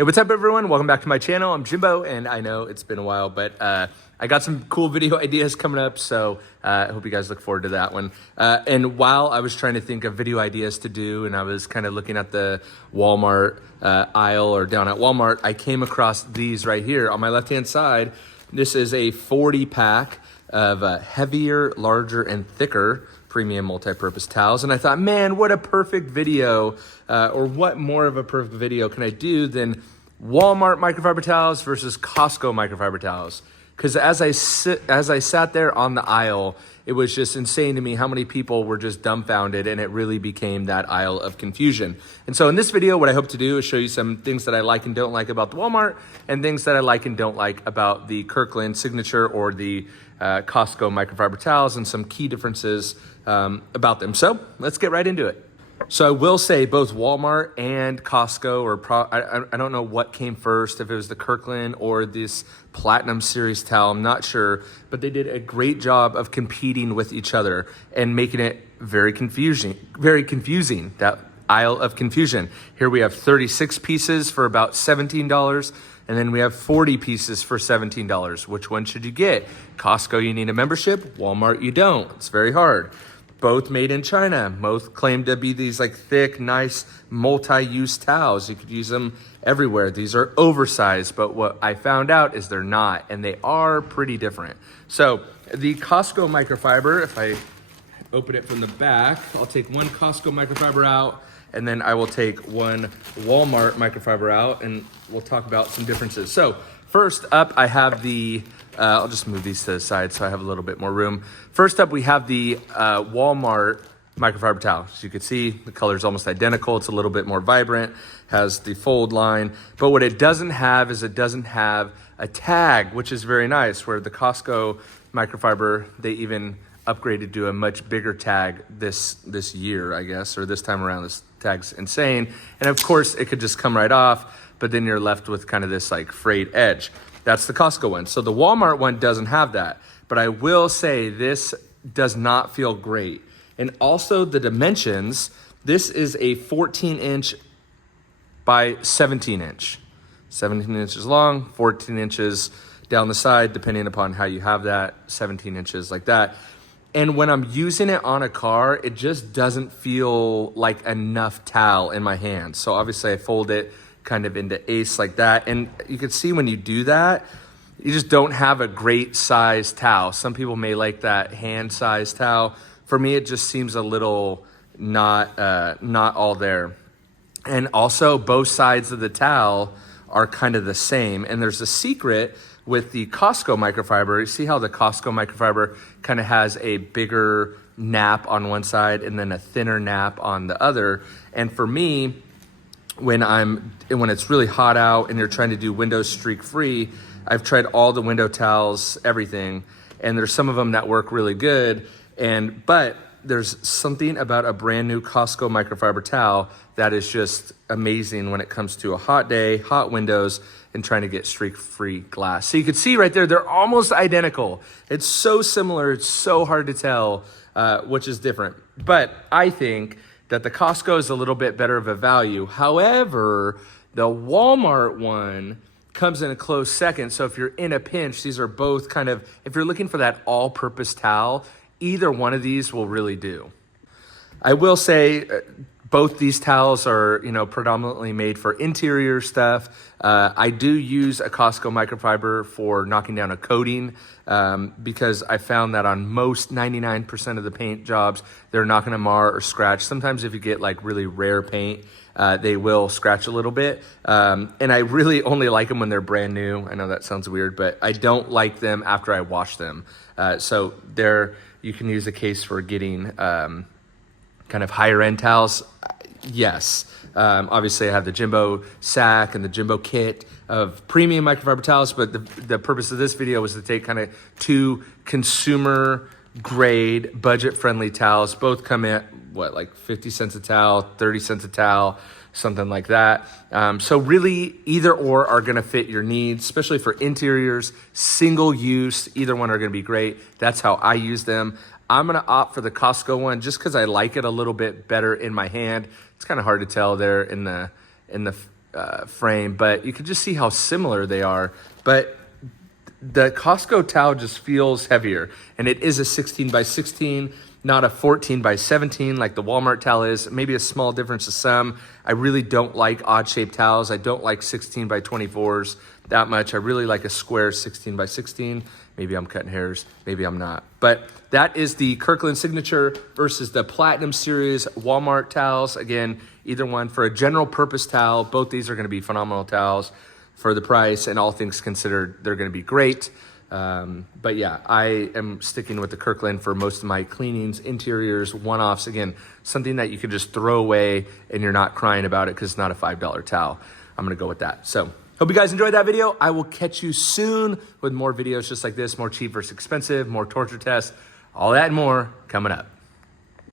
Hey, what's up everyone? Welcome back to my channel. I'm Jimbo, and I know it's been a while, but I got some cool video ideas coming up, so I hope you guys look forward to that one. And while I was trying to think of video ideas to do, and I was kind of looking at the Walmart aisle or down at Walmart, I came across these right here on my left-hand side. This is a 40 pack of heavier, larger, and thicker premium multi-purpose towels. And I thought, man, what a perfect video, or what more of a perfect video can I do than Walmart microfiber towels versus Costco microfiber towels? Because as I sat there on the aisle, it was just insane to me how many people were just dumbfounded, and it really became that aisle of confusion. And so in this video, what I hope to do is show you some things that I like and don't like about the Walmart, and things that I like and don't like about the Kirkland Signature or the Costco microfiber towels, and some key differences about them. So let's get right into it. So I will say both Walmart and Costco, or I don't know what came first, if it was the Kirkland or this Platinum Series towel, I'm not sure, but they did a great job of competing with each other and making it very confusing, that aisle of confusion. Here we have 36 pieces for about $17, and then we have 40 pieces for $17. Which one should you get? Costco, you need a membership. Walmart, you don't. It's very hard. Both made in China. Both claim to be these like thick, nice, multi-use towels. You could use them everywhere. These are oversized, but what I found out is they're not, and they are pretty different. So the Costco microfiber, if I open it from the back, I'll take one Costco microfiber out, and then I will take one Walmart microfiber out, and we'll talk about some differences. So first up, I have the, I'll just move these to the side so I have a little bit more room. First up, we have the Walmart microfiber towel. As you can see, the color is almost identical. It's a little bit more vibrant, has the fold line. But what it doesn't have is it doesn't have a tag, which is very nice, where the Costco microfiber, they even upgraded to a much bigger tag this year, I guess, or this time around. This tag's insane. And of course, it could just come right off, but then you're left with kind of this like frayed edge. That's the Costco one. So the Walmart one doesn't have that. But I will say this does not feel great. And also the dimensions, this is a 14-inch by 17-inch. 17 inches long, 14 inches down the side, depending upon how you have that, 17 inches like that. And when I'm using it on a car, it just doesn't feel like enough towel in my hand. So obviously I fold it kind of into ace like that. And you can see when you do that, you just don't have a great size towel. Some people may like that hand size towel. For me, it just seems a little not all there. And also both sides of the towel are kind of the same. And there's a secret with the Costco microfiber. You see how the Costco microfiber kind of has a bigger nap on one side and then a thinner nap on the other. And for me, when it's really hot out and you're trying to do window streak free, I've tried all the window towels, everything, and there's some of them that work really good. But there's something about a brand new Costco microfiber towel that is just amazing when it comes to a hot day, hot windows, and trying to get streak-free glass. So you can see right there, they're almost identical. It's so similar, it's so hard to tell which is different. But I think that the Costco is a little bit better of a value. However, the Walmart one comes in a close second. So if you're in a pinch, these are both kind of, if you're looking for that all-purpose towel, either one of these will really do. I will say both these towels are, predominantly made for interior stuff. I do use a Costco microfiber for knocking down a coating because I found that on most 99% of the paint jobs, they're not going to mar or scratch. Sometimes if you get like really rare paint, they will scratch a little bit. And I really only like them when they're brand new. I know that sounds weird, but I don't like them after I wash them. So you can use a case for getting kind of higher end towels. Yes. Obviously I have the Jimbo sack and the Jimbo kit of premium microfiber towels, but the purpose of this video was to take kind of two consumer grade, budget friendly towels. Both come at like 50 cents a towel, 30 cents a towel, something like that. So really either or are gonna fit your needs, especially for interiors, single use, either one are gonna be great. That's how I use them. I'm gonna opt for the Costco one just because I like it a little bit better in my hand. It's kind of hard to tell there in the frame, but you can just see how similar they are. But the Costco towel just feels heavier, and it is a 16 by 16, not a 14 by 17 like the Walmart towel is. Maybe a small difference to some. I really don't like odd shaped towels. I don't like 16 by 24s that much. I really like a square 16 by 16. Maybe I'm cutting hairs, maybe I'm not. But that is the Kirkland Signature versus the Platinum Series Walmart towels. Again, either one for a general purpose towel. Both these are gonna be phenomenal towels for the price, and all things considered, they're gonna be great. But yeah, I am sticking with the Kirkland for most of my cleanings, interiors, one-offs. Again, something that you can just throw away and you're not crying about it because it's not a $5 towel. I'm gonna go with that. So hope you guys enjoyed that video. I will catch you soon with more videos just like this, more cheap versus expensive, more torture tests, all that and more coming up.